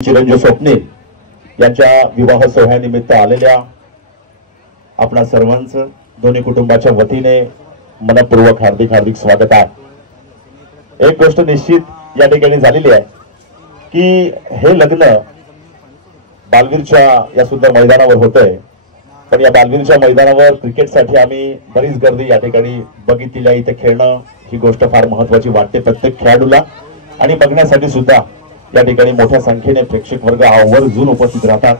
चिरंजीव स्वप्नील यांच्या विवाह सोहळ्यानिमित्त आलेल्या आपणा सर्वांचं दोन्ही कुटुंबाच्या वतीने मनपूर्वक हार्दिक हार्दिक स्वागत आहे। एक गोष्ट निश्चित या ठिकाणी झालेली आहे की हे लग्न बालवीरच्या या सुंदर मैदानावर होतंय, पण या बालवीरच्या मैदानावर क्रिकेटसाठी आम्ही बरीच गर्दी या ठिकाणी बघितली आहे। इथे खेळणं ही गोष्ट फार महत्त्वाची वाटते प्रत्येक खेळाडूला, आणि बघण्यासाठी सुद्धा या ठिकाणी मोठ्या संख्येने प्रेक्षक वर्ग आवर्जून उपस्थित राहतात।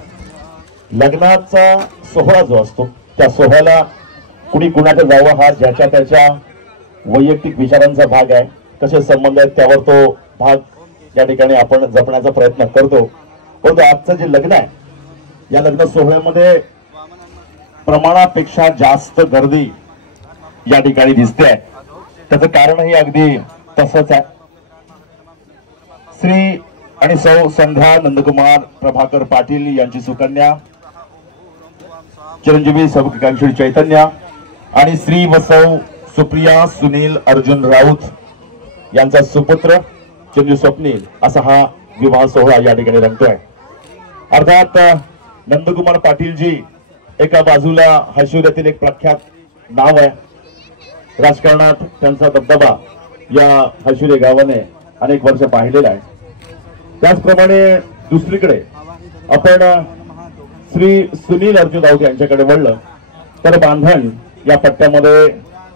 लग्नाचा सोहळा जो असतो त्या सोहळ्याला कुणी कुणाकडे जावं हा ज्याच्या त्याच्या वैयक्तिक विचारांचा भाग आहे, कसे संबंध आहेत त्यावर तो भाग या ठिकाणी आपण जपण्याचा प्रयत्न करतो। परंतु आजचं जे लग्न आहे या लग्न सोहळ्यामध्ये प्रमाणापेक्षा जास्त गर्दी या ठिकाणी दिसते। त्याचं कारणही अगदी तसंच आहे। श्री आणि सौ संध्या नंदकुमार प्रभाकर पाटील यांची सुकन्या चिरंजीवी सौभाग्यवती चैतन्य आणि श्री व सौ सुप्रिया सुनील अर्जुन राऊत यांचा सुपुत्र चिरंजीव स्वप्नील असा हा विवाह सोहळा या ठिकाणी रंगतोय। अर्थात नंदकुमार पाटीलजी एका बाजूला हशिवऱ्यातील एक प्रख्यात नाव आहे, राजकारणात त्यांचा दबदबा या हशिवरे गावाने अनेक वर्ष पाहिलेला आहे। त्याचप्रमाणे दुसरीकडे आपण श्री सुनील अर्जुन राऊत यांच्याकडे वळलं तर बांधण या पट्ट्यामध्ये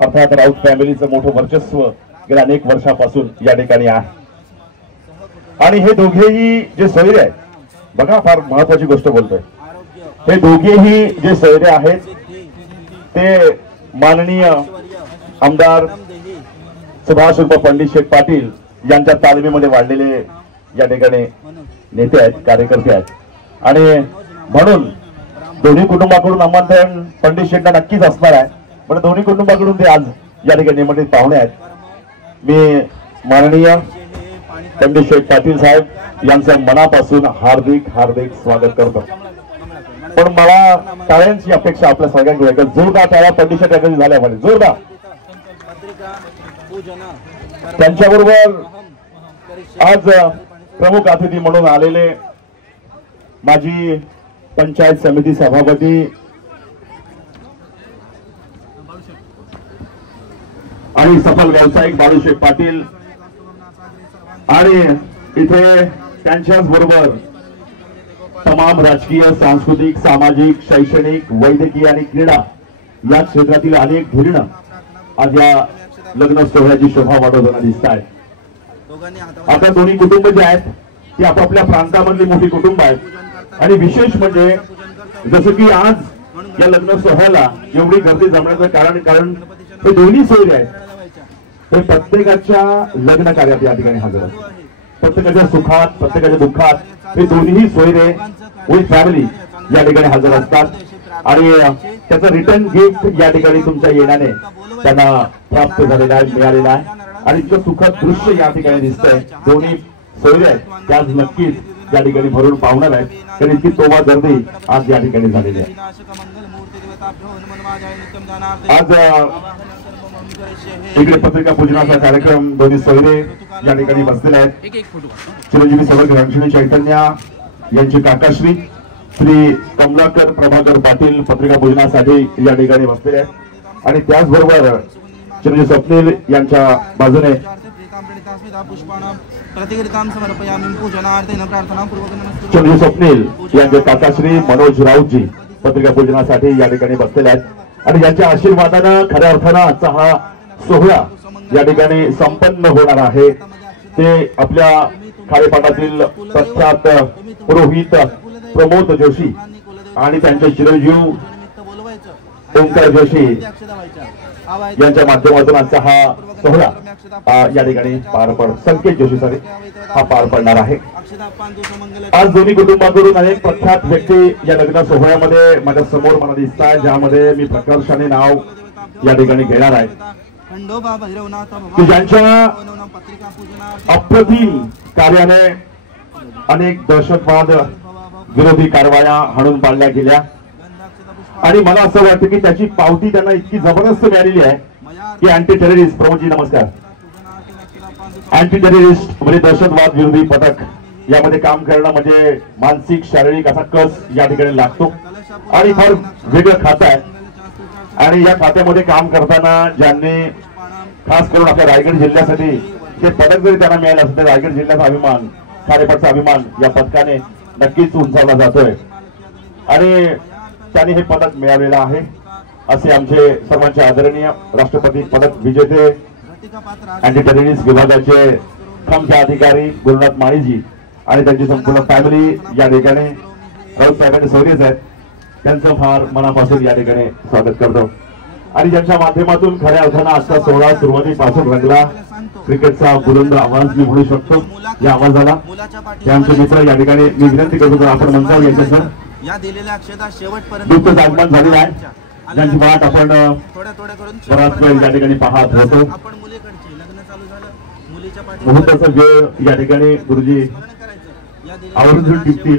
अर्थात राऊत फॅमिलीचं मोठं वर्चस्व गेल्या अनेक वर्षापासून या ठिकाणी आहे। आणि हे दोघेही जे सोयरे आहेत, बघा फार महत्वाची गोष्ट बोलतोय, हे दोघेही जे सोयरे आहेत ते माननीय आमदार सुभाष उर्फ पंडित शेठ पाटील यांच्या तालमीमध्ये वाढलेले या ठिकाणी नेते आहेत, कार्यकर्ते आहेत। आणि म्हणून दोन्ही कुटुंबाकडून आमंत्रण पंडित शेठना नक्कीच असणार आहे, पण दोन्ही कुटुंबाकडून ते आज या ठिकाणी निमंत्रित पाहुणे आहेत। मी माननीय पंडित शेठ पाटील साहेब यांचं मनापासून हार्दिक हार्दिक स्वागत करतो। पण मला टाळ्यांची अपेक्षा आपल्या सगळ्यांकडे, जोरदार टाळ्या पंडित शेठ यांनी झाल्या पाहिजे, जोरदार। त्यांच्याबरोबर आज प्रमुख अतिथी म्हणून आलेले माजी पंचायत समिती सभापती आणि सफल व्यावसायिक बाळूशेठ पाटील, आणि इथे त्यांच्याच बरोबर तमाम राजकीय, सांस्कृतिक, सामाजिक, शैक्षणिक, वैद्यकीय आणि क्रीडा या क्षेत्रातील अनेक धुरीण आज या लग्न सोहळ्याची शोभा वाढवताना दिसत आहेत। आता दोन्ही कुटुंब जे आहेत ती आपापल्या प्रांतामधली मोठी कुटुंब आहेत, आणि विशेष म्हणजे जसं की आज या लग्न सोहळ्याला एवढी गर्दी जमण्याचं कारण हे दोन्ही सोयरे आहेत ते प्रत्येकाच्या लग्न कार्यात या ठिकाणी हजर असतात। प्रत्येकाच्या सुखात, प्रत्येकाच्या दुःखात हे दोन्ही सोयरे विथ फॅमिली या ठिकाणी हजर असतात, आणि त्याचं रिटर्न गिफ्ट या ठिकाणी तुमच्या येण्याने त्यांना प्राप्त झालेलं आहे, मिळालेलं आहे। आणि इतकं सुखद दृश्य या ठिकाणी दिसतंय। दोन्ही सोयरे आहेत त्या आज नक्कीच या ठिकाणी भरून पावणार आहेत, कारण इतकी तोबा गर्दी आज या ठिकाणी झालेली आहे। आज इकडे पत्रिका पूजनाचा कार्यक्रम दोन्ही सोयरे या ठिकाणी बसलेले आहेत। चिरंजीवी सौभाग्यवती चैतन्य यांचे काकाश्री श्री कमलाकर प्रभाकर पाटील पत्रिका पूजनासाठी या ठिकाणी बसलेले आहेत, आणि त्याचबरोबर चिरंजीव स्वप्नील यांच्या बाजूने चिरंजीव स्वप्नील यांचे काकाश्री मनोज राऊतजी पत्रिका पूजनासाठी या ठिकाणी बसलेले आहेत, आणि यांच्या आशीर्वादानं खऱ्या अर्थानं आजचा हा सोहळा या ठिकाणी संपन्न होणार आहे। ते आपल्या खारेपाटातील प्रख्यात पुरोहित प्रमोद जोशी आणि त्यांचे चिरंजीव ओंकार जोशी यांच्या माध्यमातून आजचा हा सोहळा या ठिकाणी संकेत जोशी हा पार पडणार आहे। आज दोन्ही कुटुंबाकडून अनेक प्रख्यात व्यक्ती या लग्न सोहळ्यामध्ये माझ्या समोर मला दिसत आहे, ज्यामध्ये मी प्रकर्षाने नाव या ठिकाणी घेणार आहे की ज्यांच्या अप्रतिम कार्याने अनेक दहशतवाद विरोधी कारवाया हाणून पाडल्या गेल्या, आणि मला असं वाटतं की त्याची पावती त्यांना इतकी जबरदस्त मिळालेली आहे की अँटी टेररिस्ट प्रमोदजी नमस्कार, अँटी टेररिस्ट म्हणजे दहशतवाद विरोधी पथक यामध्ये काम करणं म्हणजे मानसिक शारीरिक असा कस या ठिकाणी लागतो आणि फार वेगळं खातं आहे. आणि या खात्यामध्ये काम करताना ज्यांनी खास करून आपल्या रायगड जिल्ह्यासाठी ते पदक जरी त्यांना मिळालं असेल तर रायगड जिल्ह्याचा अभिमान, खारेपाटचा अभिमान या पदकाने नक्कीच उंचावला जातोय आणि त्यांनी हे पदक मिळालेलं आहे. असे आमचे सर्वांचे आदरणीय राष्ट्रपती पदक विजेते अँटी टेररिस्ट विभागाचे खामचे अधिकारी गुरुनाथ माळीजी आणि त्यांची संपूर्ण फॅमिली या ठिकाणी राऊत साहेबांचे सहरीच आहेत. त्यांचं फार मनापासून या ठिकाणी स्वागत करतो आणि ज्यांच्या माध्यमातून खऱ्या अर्थानं आजचा सोहळा सुरुवातीपासून रंगला. क्रिकेटचा बुलंद आवाज मी म्हणू शकतो या आवाजाला. त्यांचे मित्र या ठिकाणी मी विनंती करतो आपण मंचावर यायचं सर. या दिलेल्या अक्षता शेवटपर्यंत आगमन झालेलं आहे. ज्यांची वाट आपण बराच वेळ या ठिकाणी पाहत होतो. आपण मुलीकडचे लग्न चालू झालं, मुलीच्या मुहूर्ताचा वेळ या ठिकाणी गुरुजी आवर्जून टिपतील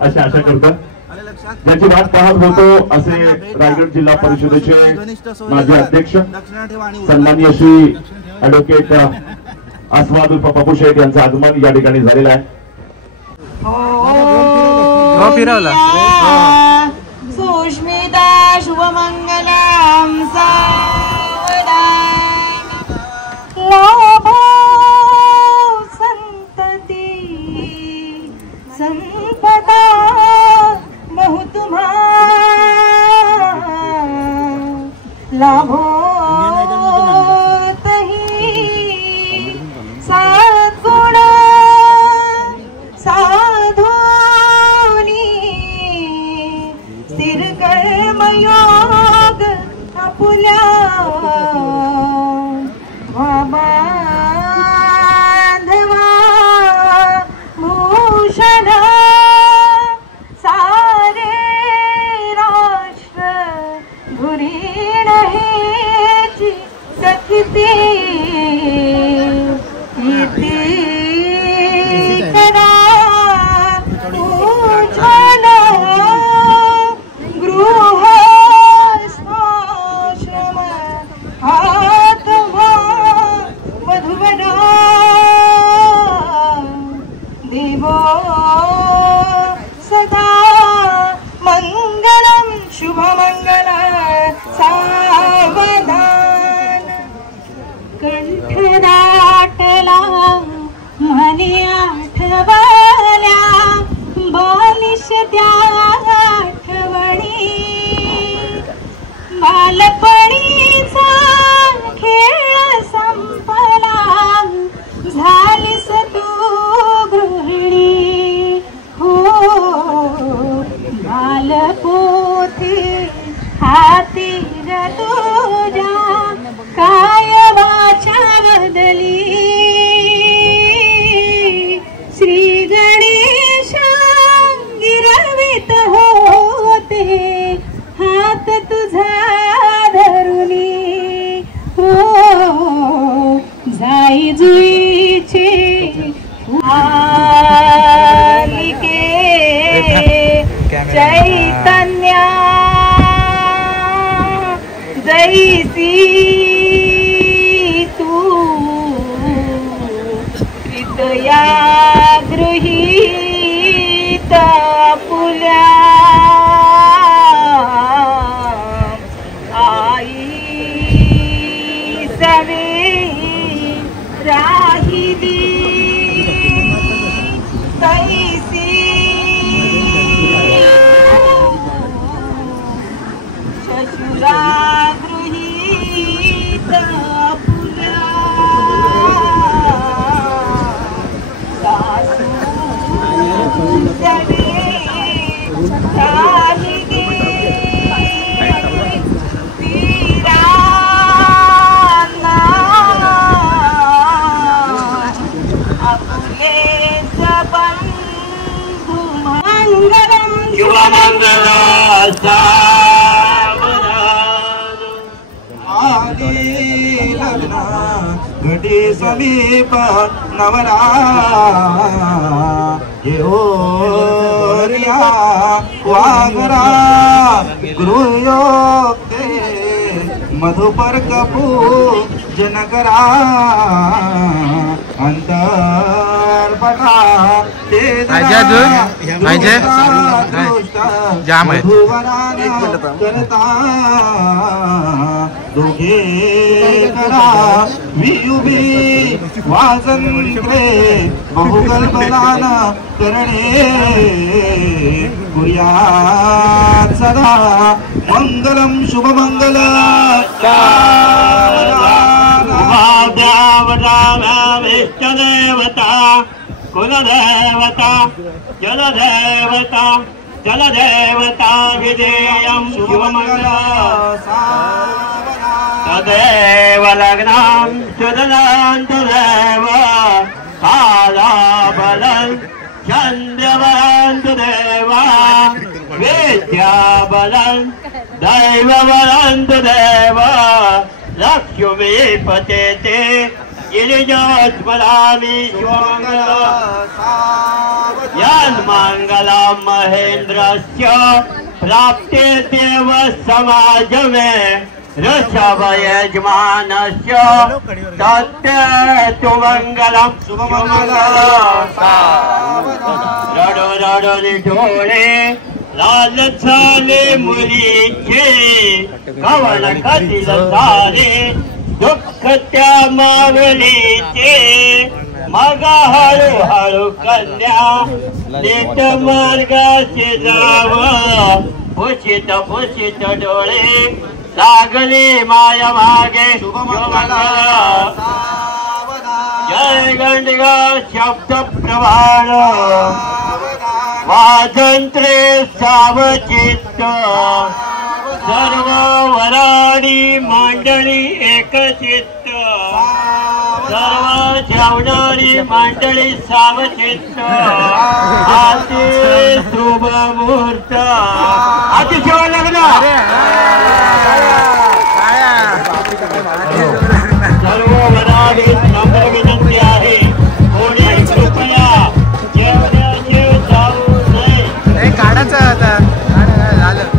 अशी आशा करतो. ज्यांची वाट पाहत होतो असे रायगड जिल्हा परिषदेचे माजी अध्यक्ष सन्माननीय श्री ॲडव्होकेट आस्वाद उर्फ पप्पू शेठ यांचं आगमन या ठिकाणी झालेलं आहे. फिरवला सुष्मिता शुभमंगलम सावधान लाभो संतती संपदा बहुतुमा लाभो सद्गुण साधोनी स्थिर कर्मयोग आपुल्या बांधवा भूषण सारे राष्ट्र धुरीण हेची सखती चैतन्या जैसी तू हृदया गृहीत पुल्या आई सवे राहिली तैसी गृहीत पुल्या सासू सवे राहिली वीरांना आपुले बंधू मंगलम शुभमंगल घटी समीप नवरा येओरिया वागरा गृहयोक्ते मधुपर कपू जनकरा अंतर्पणा पाहिजे अजून पाहिजे जाम आहे करता दोघे करा वियुबी वाजंत्रे बहुकल्पनान करणे कुर्यात् सदा मंगलम शुभमंगल इष्टदेवता कुलदेवता जलदेवता जलदेवता विधेयं शुभमंगल तदेव लग्नं सुदलन्तदेव कालाबलं चन्द्रवन्तदेव विद्याबलं दैववन्तदेव लक्ष्मीपते ते गिरिजोत्पलामि यन्मङ्गलं महेन्द्रस्य प्राप्तिर्देव समाजमे ऋषभ यजमानस्य तत्तु मङ्गलं रडो रडो निठोळे लालसाले मुलीचे कवल कथिल सारे दुःख त्या मागणीचे मग हळू हळू कन्या नीट मार्गाचे जाव पुसित पुसित डोळे लागले माया मागे जय गंडगा शब्द प्रवाळ वाजंत्रे सावचित्त सर्व वराडी मांडळी एकचित्त सर्व जेवणारी मांडळी सावचित्त अति शुभ मुहूर्त अतिशय लग्न सर्व वराडी नम्र विनंती आहे कोणी कृपया जेवणाचे जाऊ नये काढायचं आता झालं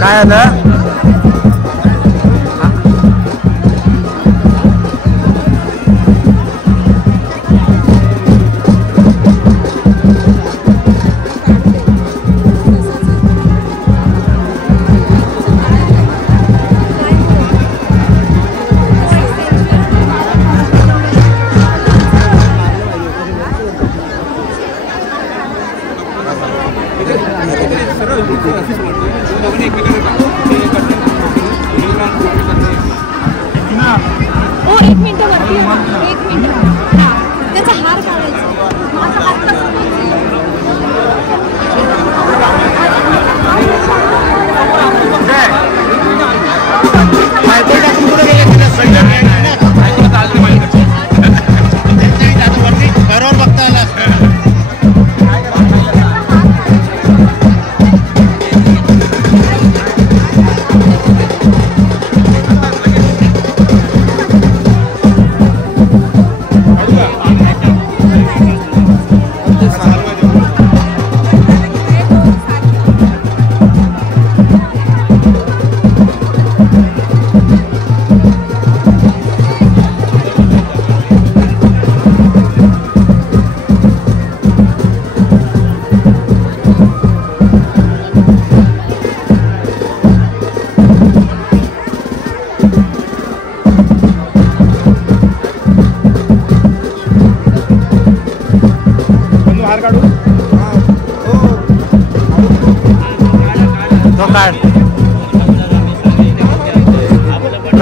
काय आलं सर्व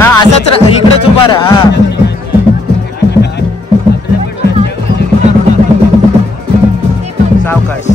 हा असंच इकडेच उभा राहा. सावकाश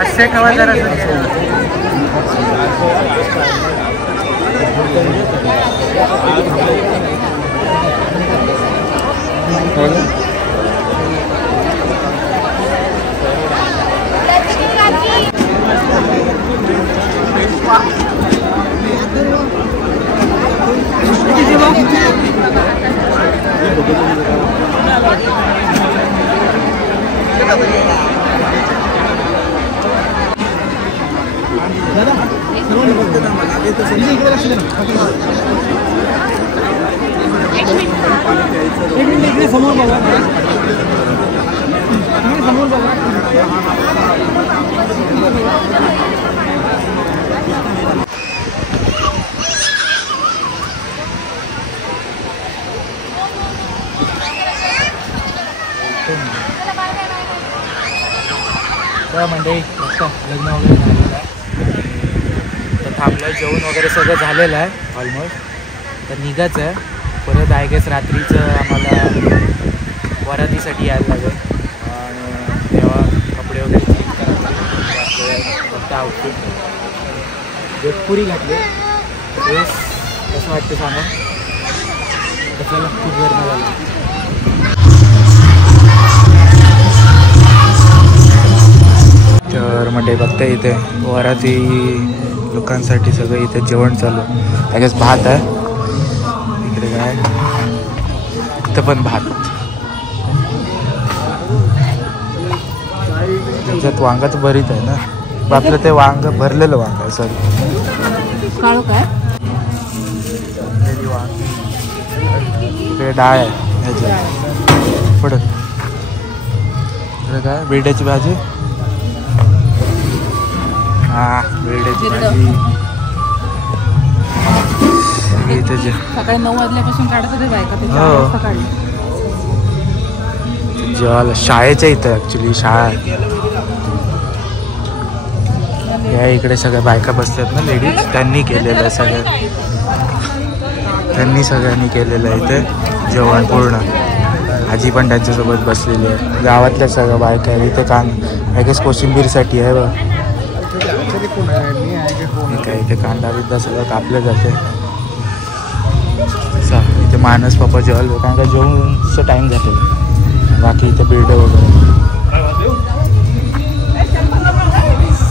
असे खवा जरा समोर बघा समोर बघा मंडळी लग्न वगैरे झालेलं आहे तर थांबलं जेवण वगैरे सगळं झालेलं आहे ऑलमोस्ट तर निघायचं आहे परत आय गेस रात्रीचं आम्हाला वरातीसाठी यायला लागेल आणि तेव्हा कपडे वगैरे चेंज करायचे फक्त आउटफिट जोधपुरी घातले ड्रेस कसं वाटतं सांगा कशाला खूप गरम झालं तर म्हणजे बघता इथे वराती लोकांसाठी सगळं इथे जेवण चालू आय गेस भात आहे इकडे काय इथं पण भात त्याच्यात वांगाचं भरीत आहे ना आपलं ते वांग भरलेलं वांग आहे सॉरी काळू काय वांग इकडे डाळ आहे ह्याच्यात पडत इकडे काय बेड्याची भाजी हा बेड्याची भाजी सकाळी 9 वाजल्यापासून काढत ते बायका सकाळी जेवायला शाळेच्या इथं ॲक्च्युली शाळा या इकडे सगळ्या बायका बसतात ना लेडीज त्यांनी केलेलं आहे सगळ्यांनी केलेलं आहे इथे जेवण पूर्ण आजी पण त्यांच्यासोबत बसलेली आहे गावातल्या सगळ्या बायका आहे इथे आय गेस कोशिंबीरसाठी आहे बघ इथे कांदा बिंदा सगळं कापलं जाते इथे मानस पप्पा जेवायला कारण का जेवणचं टाईम जाते बाकी इथे बिल्ड वगैरे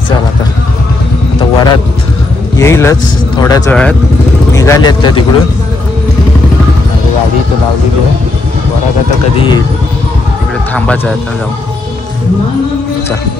चल आता वरात येईलच थोड्याच वेळात निघाली आहेत त्या तिकडून गाडी इथं लावलेली आहे वरात आता कधी येईल इकडे थांबायचं आहे आता जाऊन चल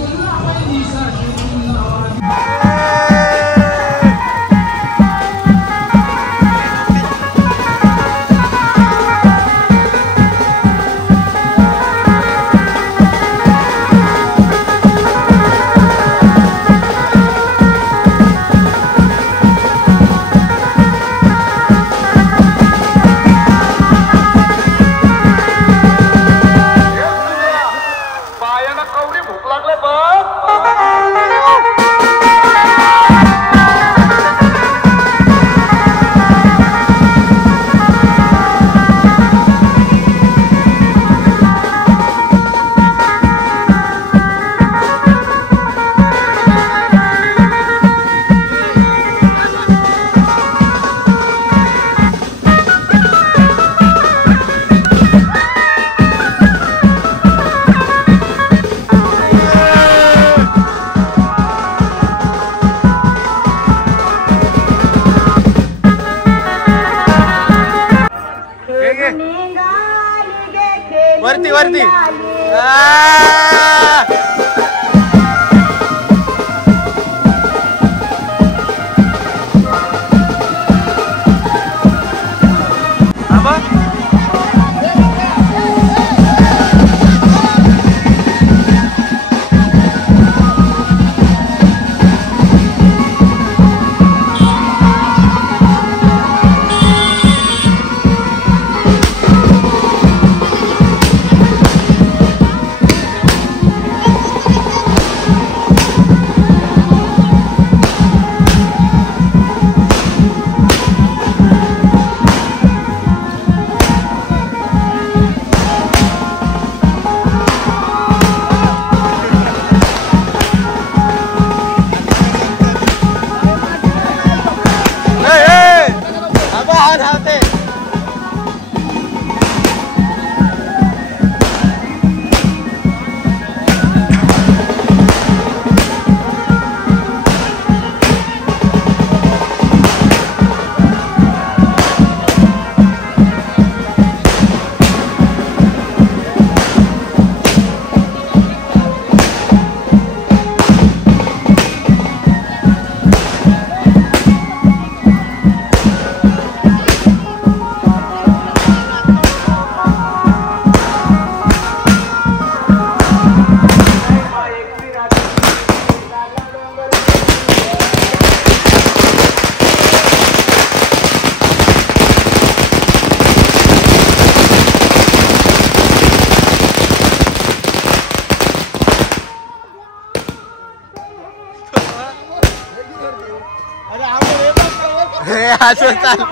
असं चाल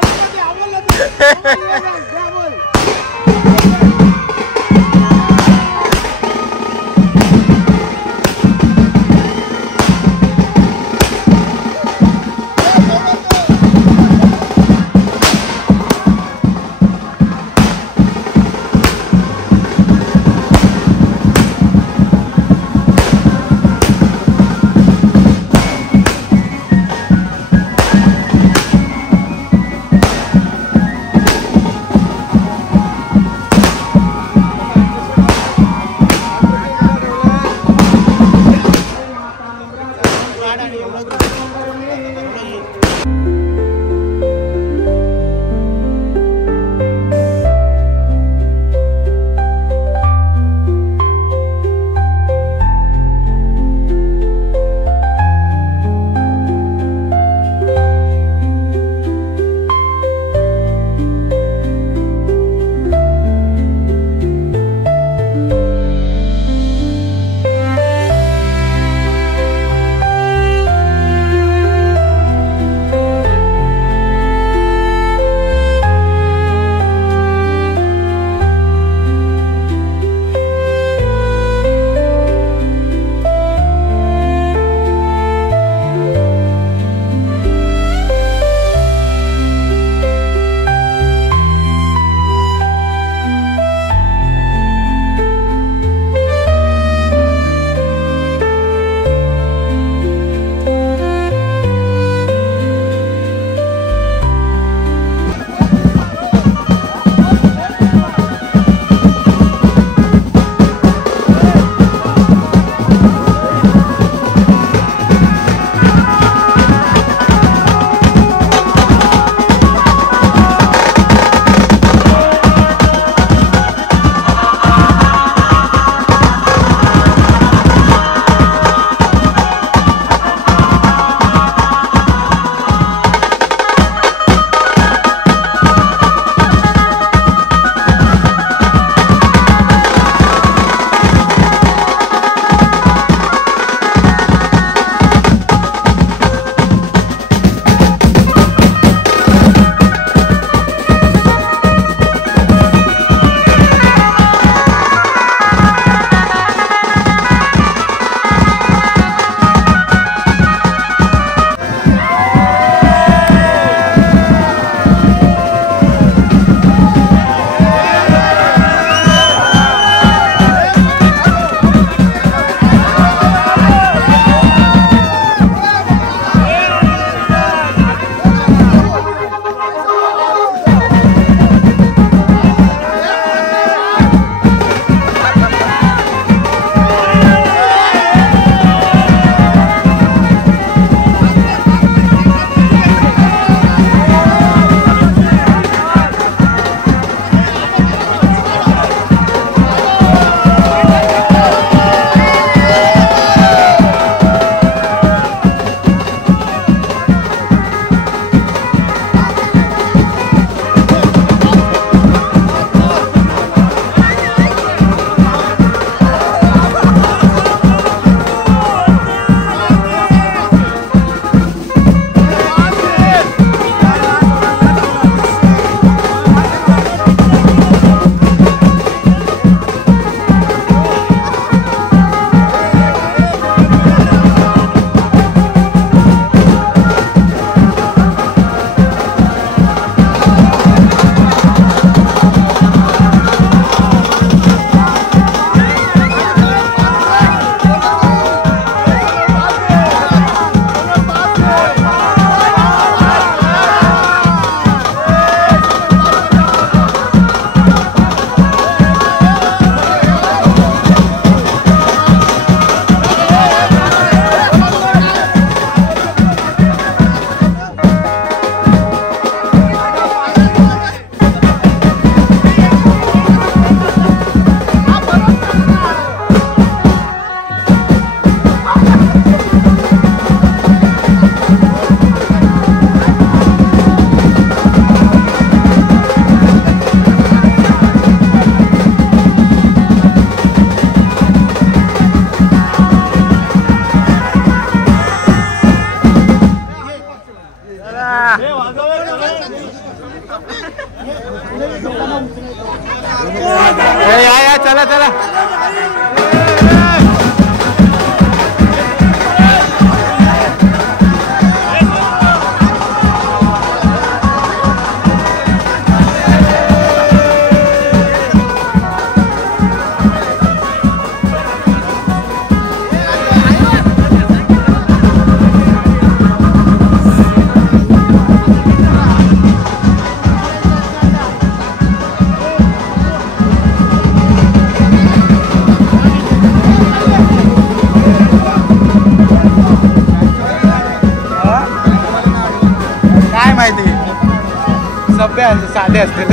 सभ्य असते, साधे असते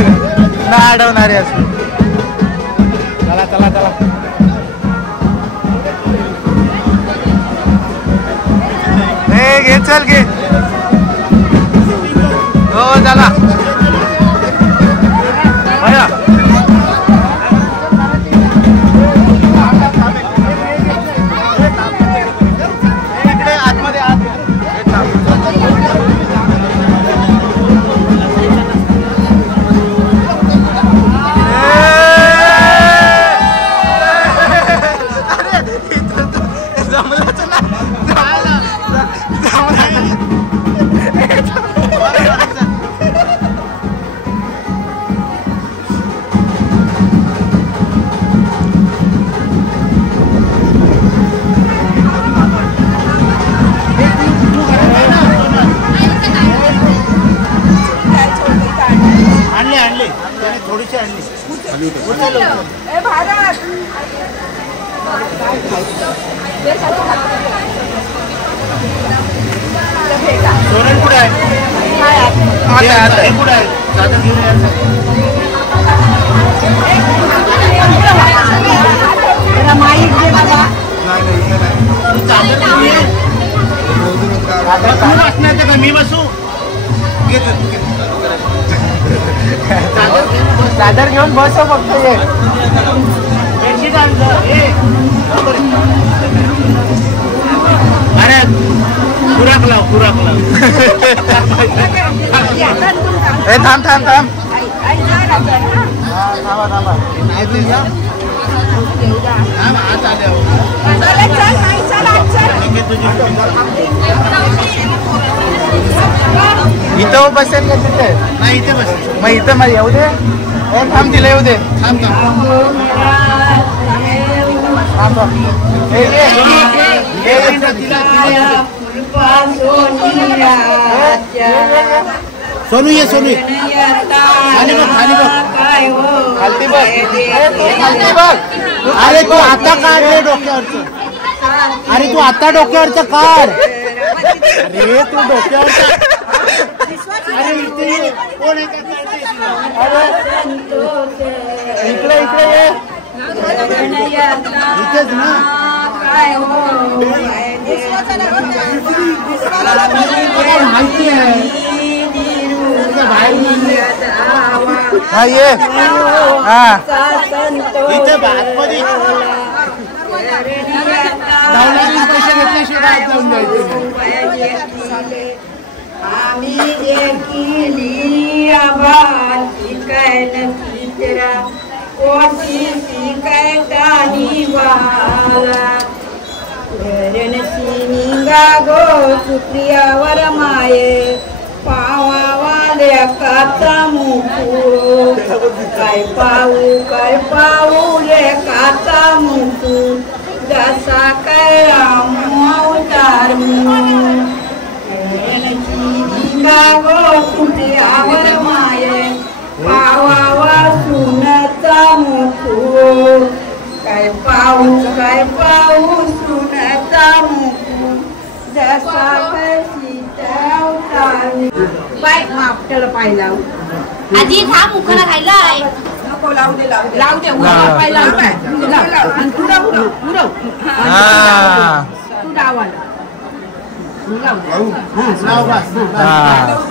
ना अडवणारे असते. चला चला चला. घे चल घे. हो चला. सोरण कुठे आहे? कुठे आहे? चादर घेऊन बसण्याचं का मी बसू? चादर घेऊन बस फक्त. अरे खुराक लाव खुराक लाव. थांब थांब थांब. इथं बसेल का तिथे? नाही इथे बस. मग इथं मला येऊ दे. थांब तिला येऊ दे. थांब थांब. सोनू ये सोनू खाली बघ खाली बघ खालती बघ खालती बघ. अरे तू आता काढ रे डोक्यावरचं. अरे तू आता डोक्यावरचं काढ. अरे तू डोक्यावरचं. अरे इथे कोण आहे का? इकडे इकडे ये. इथेच ना. माहिती आहे. हा ये. हा इथे आतमध्ये पैसे घेतल्याशिवाय जाऊन जायचं. आम्ही जे केली आबाद शिकायला चित्रा कोटी शिकायची वाला निंगा गो सुप्रियावर माये पावावाल्या काचा मुकू काय पाऊ ले काचा मुकू जसा काय अवतार गो सुप्रियावर माये पावावा सुनचा मुकू काय पाऊ सुनचा मुकू जसा बाय आपल्याला पाय लावू आजी खा मुखाला खायला नको लावू दे लावू दे पाय लावू तू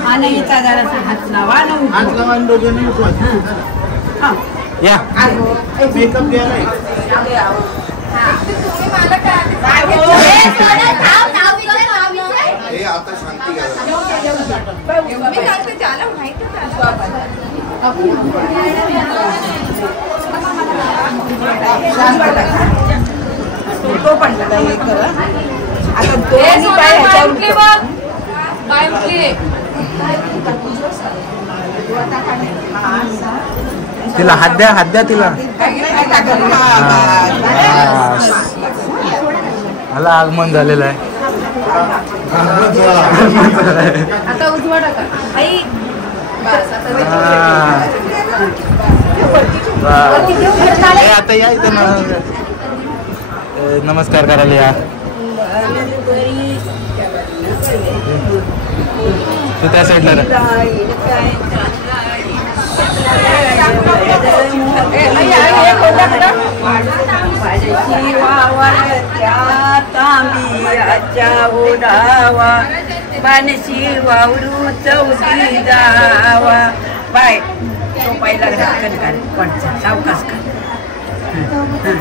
आणि जरासा हात लावा हात लावा दोघांनी या मेकअप द्यायला आता शांती तो पण आता दोन्ही पाय तिला हात द्या तिला. मला आगमन झालेलं आहे. आता उजवा टाका. आता या इथं नमस्कार करायला या. तू त्या साईडला पानशी वावरू चौकी जावा बाय तो पहिला ढाकण काढ पडचा सावकाश काढ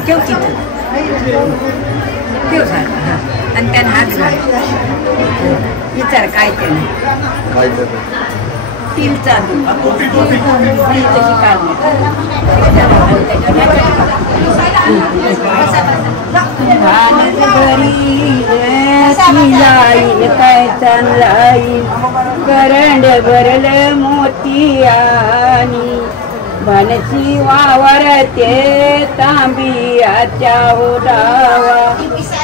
ठेव तिथं ठेव सारखं आणि त्यानं हात घाल विचार काय त्यानं तीन चालू तशी काढली काय चांगलाई करंड भरल मोतियानी बनशी वावरते तांबियाच्या ओढावा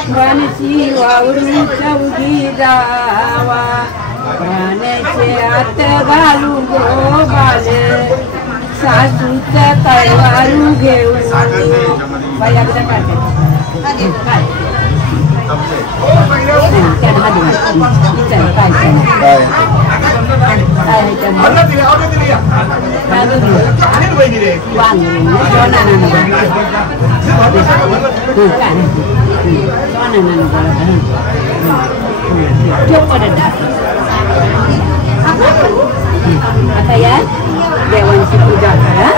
बनशी वावरून चौघी जावा प्राण्याचे आत घालू गो बाले सासूच तलवारू घेऊन बायाकडे काय आता या देवांची पूजा करा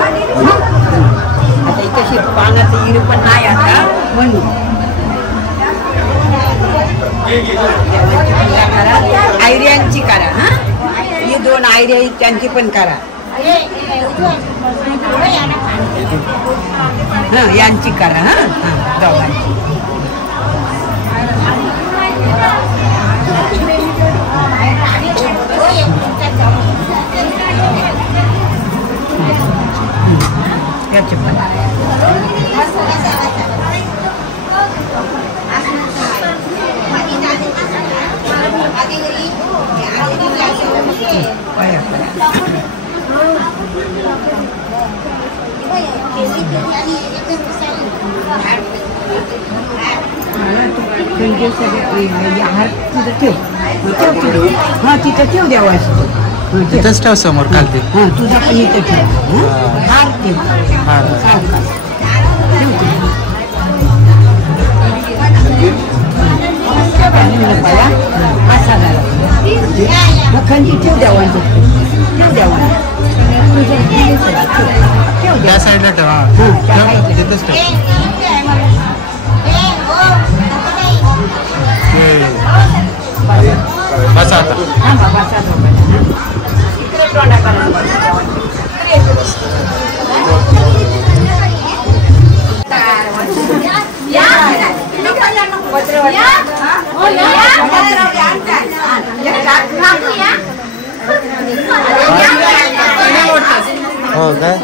आता कशी पानाचं हिर पण नाही आता म्हणून देवांची पूजा करा आयर्यांची करा हा ही दोन आयर्या त्यांची पण करा हा यांची करा हा दोघांची याची पण हा तिथं ठेव देवाशी तिथंच ठेव समोर काढते हा तुझा पण इथं ठेव हार ठेव खंडी ठेव देवांची ठेव देवा त्या साईडला ठेवा तिथंच ठेव बस आता हो काय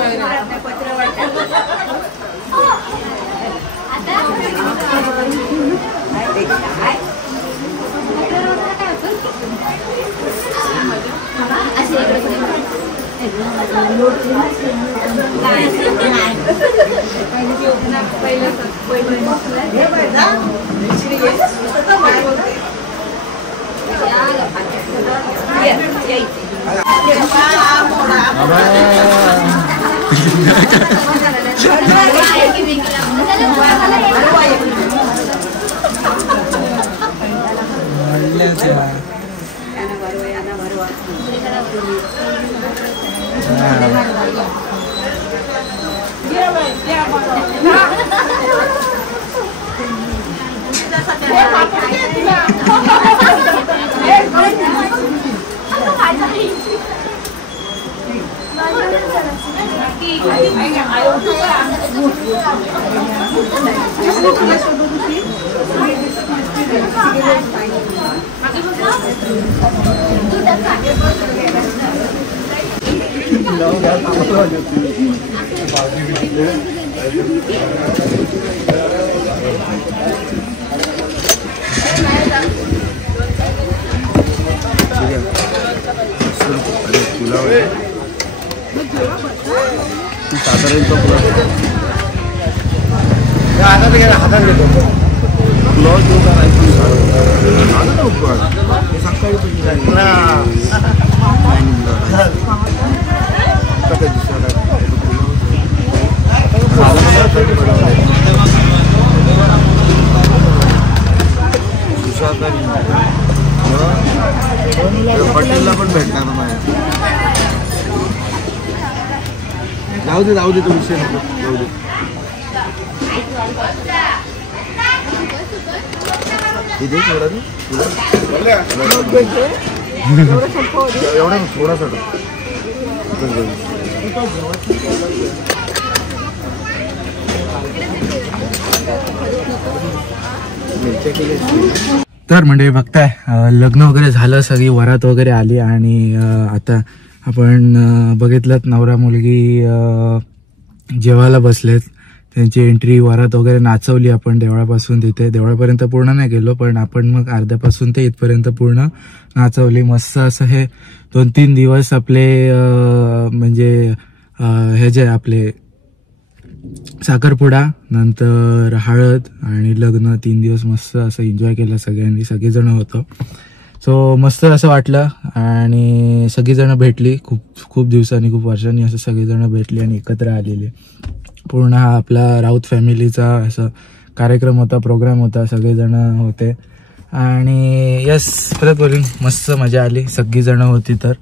सकाळी हॉटेलला पण भेटणार नाही. जाऊ दे तो विषय नको, जाऊ दे. इथे एवढा थोडासा तर म्हणजे बघताय लग्न वगैरे झालं, सगळी वरात वगैरे आली आणि आता आपण बघितलं नवरा मुलगी जेवायला बसलेत. त्यांची एंट्री वरात वगैरे नाचवली आपण देवळापासून तिथे. देवळापर्यंत पूर्ण नाही गेलो पण आपण मग अर्ध्यापासून ते इथपर्यंत पूर्ण नाचवली. मस्त असं हे 2-3 दिवस आपले म्हणजे हे जे आपले साखरपुडा नंतर हळद आणि लग्न 3 दिवस मस्त असं एन्जॉय केलं सगळ्यांनी, सगळेजण होतो. सो मस्त असं वाटलं आणि सगळीजणं भेटली. खूप दिवसांनी, खूप वर्षांनी असं सगळीजणं भेटली आणि एकत्र आलेली. पूर्ण हा आपला राऊत फॅमिलीचा असं कार्यक्रम होता, प्रोग्राम होता, सगळेजणं होते आणि यस परत बोलून मस्त मजा आली. सगळीजणं होती. तर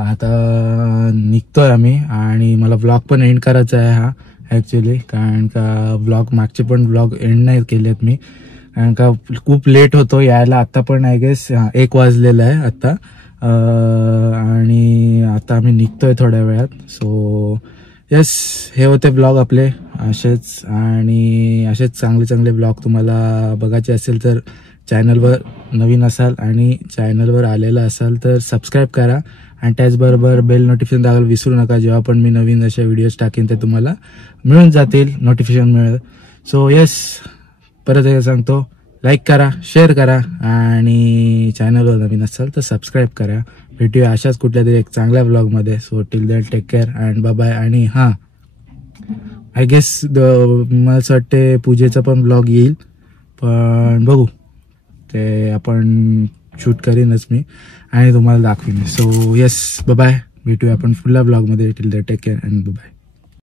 आता निघतोय आम्ही आणि मला ब्लॉग पण एंड करायचा आहे हा ॲक्च्युली, कारण का मागचे पण ब्लॉग एंड नाही केलेत मी, कारण का खूप लेट होतो यायला. आत्ता पण आय गेस 1 वाजलेलं आहे आत्ता आणि आता आम्ही निघतोय थोड्या वेळात. सो यस हे होते ब्लॉग आपले असेच, आणि असेच चांगले ब्लॉग तुम्हाला बघायचे असेल तर चॅनलवर नवीन असाल आणि चॅनलवर आलेला असाल तर सबस्क्राईब करा आणि त्याचबरोबर बेल नोटिफिकेशन दाखवायला विसरू नका. जेव्हा पण मी नवीन अशा व्हिडिओज टाकेन ते तुम्हाला मिळून जातील, नोटिफिकेशन मिळेल. सो यस परत एकदा सांगतो, लाईक करा, शेअर करा आणि चॅनलवर नवीन असाल तर सबस्क्राईब करा. भेटूया अशाच कुठल्या तरी एक चांगल्या ब्लॉगमध्ये. So till that take care and bye bye. आणि हां आय गेस मला असं वाटते पूजेचा पण ब्लॉग येईल, पण बघू ते आपण शूट करीनच मी आणि तुम्हाला दाखवीन. सो येस बाय, भेटूया आपण पुढल्या ब्लॉगमध्ये. Till that take care and bye.